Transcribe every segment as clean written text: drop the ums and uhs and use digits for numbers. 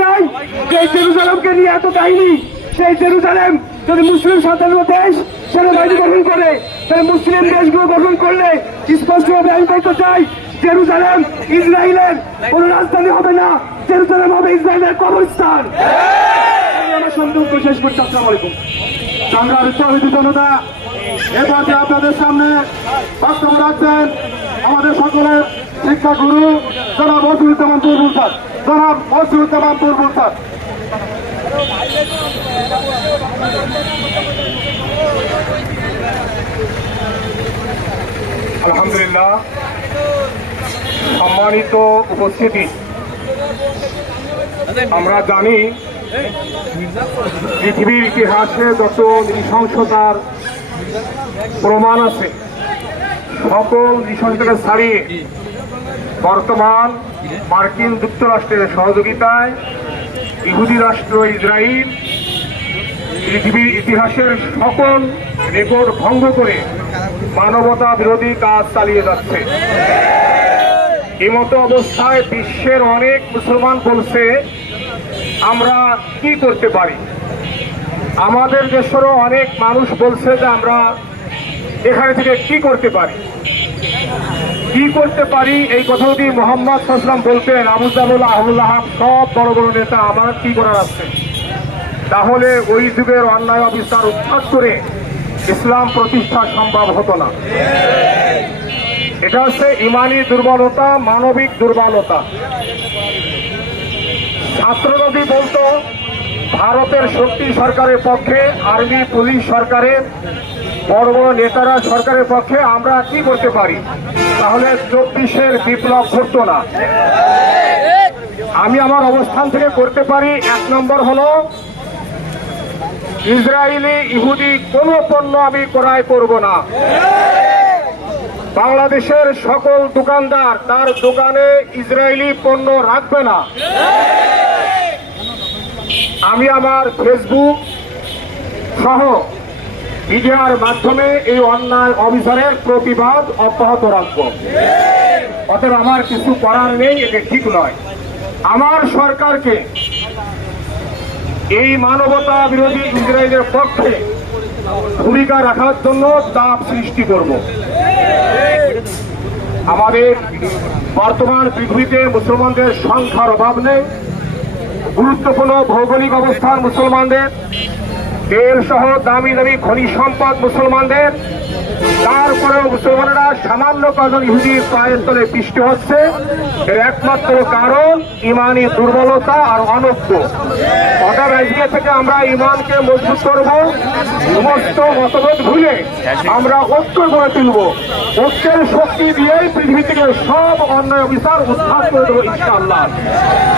চাই যে জেরুজালেমকে নিয়ে এত কাহিনী, সেই জেরুজালেম যদি মুসলিম স্বাধীন দেশ সেনাবাহিনী গঠন করে, তাহলে মুসলিম দেশগুলো গঠন করলে স্পষ্টভাবে আমি বলতে চাই জেরুজালেম ইসরায়েলের কোন রাজধানী হবে না, জেরুজালেম হবে ইসরায়েলের কবরস্থান। আমার সন্দেহ শেষ করছি। আসসালামু আলাইকুম। সংগ্রামী শহীদ জনতা, এবার যে আপনাদের সামনে বক্তব্য রাখবেন আমাদের সকলের শিক্ষা গুরু জনাব মসিউজ্জামান বুলবুল স্যার। জনাব মসিউজ্জামান বুলবুল স্যার। আলহামদুলিল্লাহ, সম্মানিত উপস্থিতি, আমরা জানি পৃথিবীর ইতিহাসে যত নৃশংসতার প্রমাণ আছে, সকল নৃশংসতাকে ছাড়িয়ে বর্তমান মার্কিন যুক্তরাষ্ট্রের সহযোগিতায় ইহুদি রাষ্ট্র ইসরায়েল পৃথিবীর ইতিহাসের সকল রেকর্ড ভঙ্গ করে মানবতা বিরোধী কাজ চালিয়ে যাচ্ছে। এমতো অবস্থায় বিশ্বের অনেক মুসলমান বলছে আমরা কি করতে পারি। আমাদের দেশেরও অনেক মানুষ বলছে যে আমরা এখানে থেকে কি করতে পারি। এই কথা যদি মোহাম্মদ সাল্লাল্লাহু আলাইহি ওয়াসাল্লাম বলতেন, আবু জাহল, আবুল লাহাব সব বড় বড় নেতা, আমার কি করার আছে, তাহলে ওই যুগের অন্যায় অবিচার উৎখাত করে ইসলাম প্রতিষ্ঠা সম্ভব হতো না। এটা হচ্ছে ইমানি দুর্বলতা, মানবিক দুর্বলতা। ছাত্র যদি বলতো ভারতের শক্তি সরকারের পক্ষে, আর্মি পুলিশ সরকারের বড় বড় নেতারা সরকারের পক্ষে, আমরা কি করতে পারি, তাহলে 24-এর বিপ্লব ঘটতো না। আমি আমার অবস্থান থেকে করতে পারি। 1 নম্বর হলো ইসরায়েলি ইহুদি কোন পণ্য আমি ক্রয় করব না। বাংলাদেশের সকল দোকানদার তার দোকানে ইসরায়েলি পণ্য রাখবে না। আমি আমার ফেসবুক সহ মিডিয়ার মাধ্যমে এই অন্যায় অবিচারের প্রতিবাদ অব্যাহত রাখব। অতএব আমার কিছু করার নেই, এটা ঠিক নয়। আমার সরকারকে এই মানবতা বিরোধী ইসরায়েলের পক্ষে ভূমিকা রাখার জন্য চাপ সৃষ্টি করব। আমাদের বর্তমান পৃথিবীতে মুসলমানদের সংখ্যার অভাব নেই। গুরুত্বপূর্ণ ভৌগোলিক অবস্থান মুসলমানদের, তেল সহ দামি দামি খনিজ সম্পদ মুসলমানদের, তারপরেও মুসলমানেরা সামান্য কজন ইহুদির পায়ের তলে পিষ্ট হচ্ছে। এর একমাত্র কারণ ইমানি দুর্বলতা আর অনৈক্য। অর্থাৎ আজকে থেকে আমরা ইমানকে মজবুত করব, সমস্ত মতভেদ ভুলে আমরা ঐক্য গড়ে তুলব। ঐক্যের শক্তি দিয়েই পৃথিবী থেকে সব অন্যায় বিচার উৎখাত করে দেবো ইনশাআল্লাহ।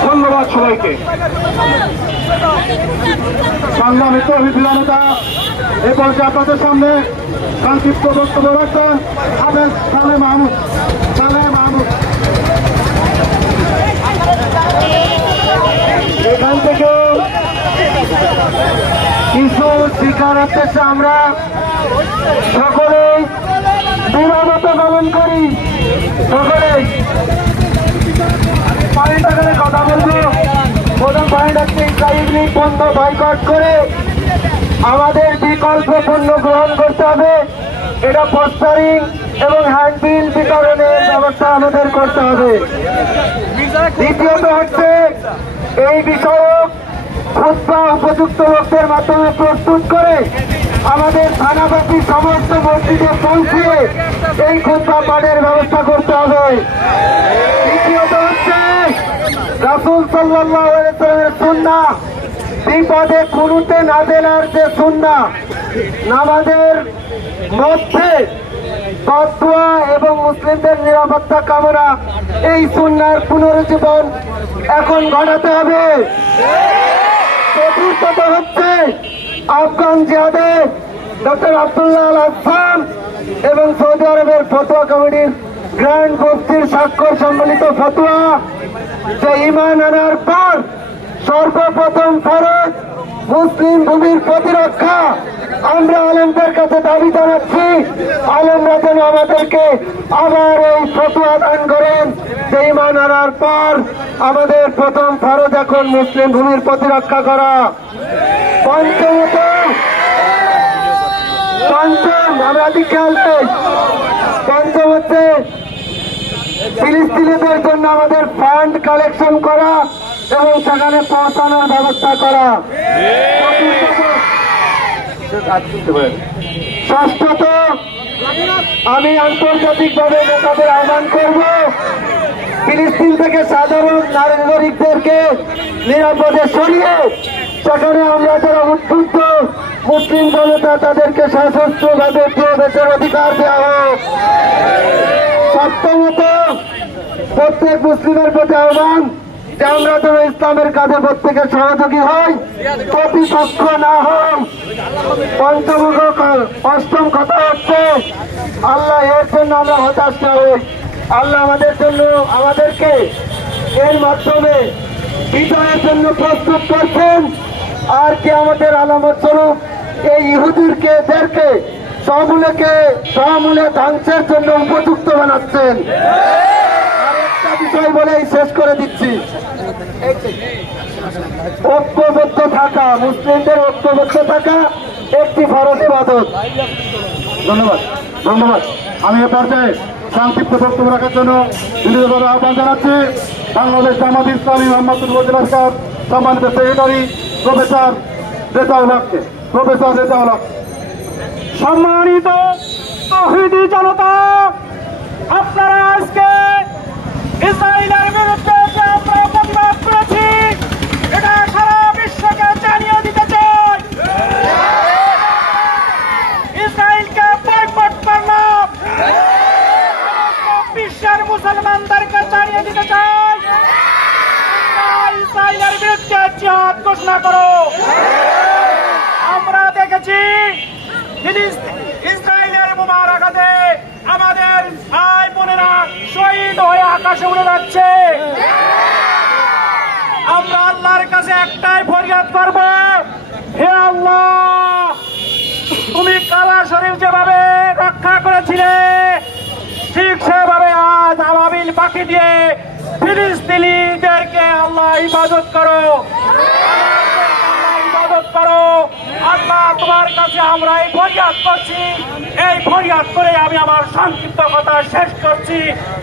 ধন্যবাদ সবাইকে। সংগ্রামী শহীদ জনতা, এ পর্যায়ে আপনাদের সামনে সংক্ষিপ্ত বক্তব্য রাখবেন হাফেজ সালেহ মাহমুদ। এখান থেকে কিছু শিকার হচ্ছে, আমরা সকলেই নিরবতা পালন করি। সকলেই পয়েন্ট আকারে কথা বলবো। প্রথম পয়েন্ট হচ্ছে ইসরায়েলি পণ্য বয়কট করে আমাদের বিকল্প পণ্য গ্রহণ করতে হবে। এটা পোস্টারিং এবং হ্যান্ডবিল বিতরণের ব্যবস্থা আমাদের করতে হবে। দ্বিতীয়ত হচ্ছে এই বিষয়ক খুতবা উপযুক্ত লোকদের মাধ্যমে প্রস্তুত করে আমাদের থানাবাসী সমস্ত মসজিদে পৌঁছিয়ে এই খুতবা পাঠের ব্যবস্থা করতে হবে। তৃতীয়ত হচ্ছে রাসূল সাল্লাল্লাহু আলাইহি ওয়াসাল্লামের সুন্নাহ, বিপদে কুনুতে নাজেলার যে সুন্নাহ, নামাজের মধ্যে ফতোয়া এবং মুসলিমদের নিরাপত্তা কামনা, এই সুন্নাহর পুনরুজ্জীবন এখন ঘটাতে হবে। চতুর্থত হচ্ছে আফগান জিহাদে ডক্টর আব্দুল্লাহ আল আসাম এবং সৌদি আরবের ফতোয়া কমিটির গ্র্যান্ড মুফতির স্বাক্ষর সম্মিলিত ফতোয়া, যে ঈমান আনার পর সর্বপ্রথম ফরজ মুসলিম ভূমির প্রতিরক্ষা আমরা আলেমদের কাছে দাবি জানাচ্ছি। আলেমরা যেন আমাদেরকে আবার এই ফতোয়া দান করেন যে ঈমান আনার পর আমাদের প্রথম ফরজ এখন মুসলিম ভূমির প্রতিরক্ষা করা। পঞ্চম আমরা খেয়াল পঞ্চম হচ্ছে ফিলিস্তিনিদের জন্য আমাদের ফান্ড কালেকশন করা এবং সেখানে পৌঁছানোর ব্যবস্থা করা। ষষ্ঠত আমি আন্তর্জাতিকভাবে নেতাদের আহ্বান করব ফিলিস্তিন থেকে সাধারণ নাগরিকদেরকে নিরাপদে সরিয়ে সেখানে আমরা যারা উদ্বুদ্ধ মুসলিম জনতা তাদেরকে সশস্ত্রভাবে প্রবেশের অধিকার দেওয়া হোক। সপ্তমত প্রত্যেক মুসলিমের প্রতি আহ্বান যে আমরা যেন ইসলামের কাজে প্রত্যেকের সহযোগী হই, প্রতিপক্ষ না হই। অষ্টম কথা হচ্ছে আল্লাহ এর জন্য আমরা হতাশ না হই। আল্লাহ আমাদেরকে এর মাধ্যমে বিজয়ের জন্য প্রস্তুত করছেন। আর কি আমাদের আলামত স্বরূপ এই ইহুদিদেরকে সমূলে ধ্বংসের জন্য উপযুক্ত বানাচ্ছেন। আরেকটা বিষয় বলেই শেষ করে দিচ্ছি, ঐক্যবদ্ধ থাকা, মুসলিমদের ঐক্যবদ্ধ থাকা একটি ফরজ ইবাদত। ধন্যবাদ। আমি এ পর্যায়ে সংক্ষিপ্ত বক্তব্য রাখার জন্য বিনীতভাবে আহ্বান জানাচ্ছি বাংলাদেশ জামাত ইসলামী মোহাম্মদপুর উপজেলা শাখার সম্মানিত সেক্রেটারি প্রফেসর রেজাউল হককে। সম্মানিত তৌহিদি জনতা, আপনারা আজকে ইসরায়েলের বিরুদ্ধে যে আমরা প্রতিবাদ করেছি এটা সারা বিশ্বকে জানিয়ে দিতে চাই। ইসরায়েলকে বয়কট করলাম, বিশ্বের মুসলমানদেরকে জানিয়ে দিতে চাই ইসরায়েলের বিরুদ্ধে জিহাদ ঘোষণা করো। আমরা দেখেছি ইসরায়েলের বোমার আঘাতে আমাদের ভাই বোনেরা শহীদ হয়ে আকাশে উড়ে যাচ্ছে। আমরা আল্লাহর কাছে একটাই ফরিয়াদ করব, হে আল্লাহ, তুমি কাবা শরীফ যেভাবে রক্ষা করেছিলে ঠিক সেভাবে আজ আবাবিল পাখি দিয়ে ফিলিস্তিনিদেরকে আল্লাহ ইবাদত করো, আল্লাহ তোমার কাছে আমরা এই ফরিয়াদ করছি। এই ফরিয়াদ করে আমি আমার সংক্ষিপ্ত কথা শেষ করছি।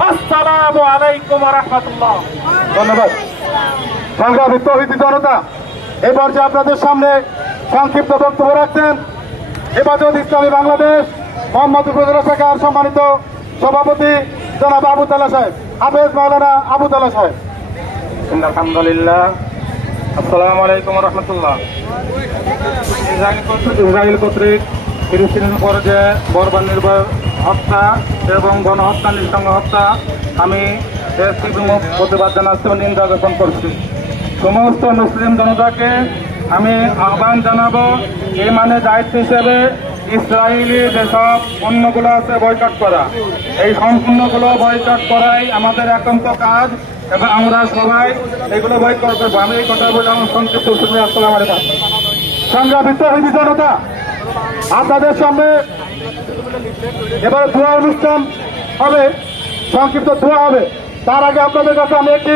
আসসালামু আলাইকুম ওয়া রাহমাতুল্লাহ। ধন্যবাদ। সংগ্রামী তৌহিদি জনতা, এই পর্যায়ে আপনাদের সামনে সংক্ষিপ্ত বক্তব্য রাখছেন হেফাজত ইসলামী বাংলাদেশ মোহাম্মদপুর উপজেলা শাখার সম্মানিত সভাপতি জনাব আবু তালা সাহেব, হাফেজ মাওলানা আবু তালা সাহেব। আলহামদুলিল্লাহ, আসসালামু আলাইকুম রহমতুল্লাহ। ইসরায়েল কর্তৃক ফিলিস্তিনের উপর যে বর্বর নির্ভর হত্যা এবং গণহত্যা নিঃসঙ্গ হত্যা আমি এর তীব্র প্রতিবাদ জানাচ্ছি এবং নিন্দা জ্ঞাপন করছি। সমস্ত মুসলিম জনতাকে আমি আহ্বান জানাবো এই মানে দায়িত্ব হিসেবে ইসরায়েলি যেসব পণ্যগুলো আছে বয়কট করা, এই সম্পূর্ণগুলো বয়কট করাই আমাদের একান্ত কাজ এবং আমরা সবাই এগুলো বয়কট করবো। আমি এই কথা বলে আমার সংক্ষিপ্ত আসসালামু আলাইকুম। সংগ্রামী তৌহিদি জনতা, আপনাদের সামনে এবার দোয়া অনুষ্ঠান হবে, সংক্ষিপ্ত দোয়া হবে। তার আগে আপনাদের কাছে আমি একটি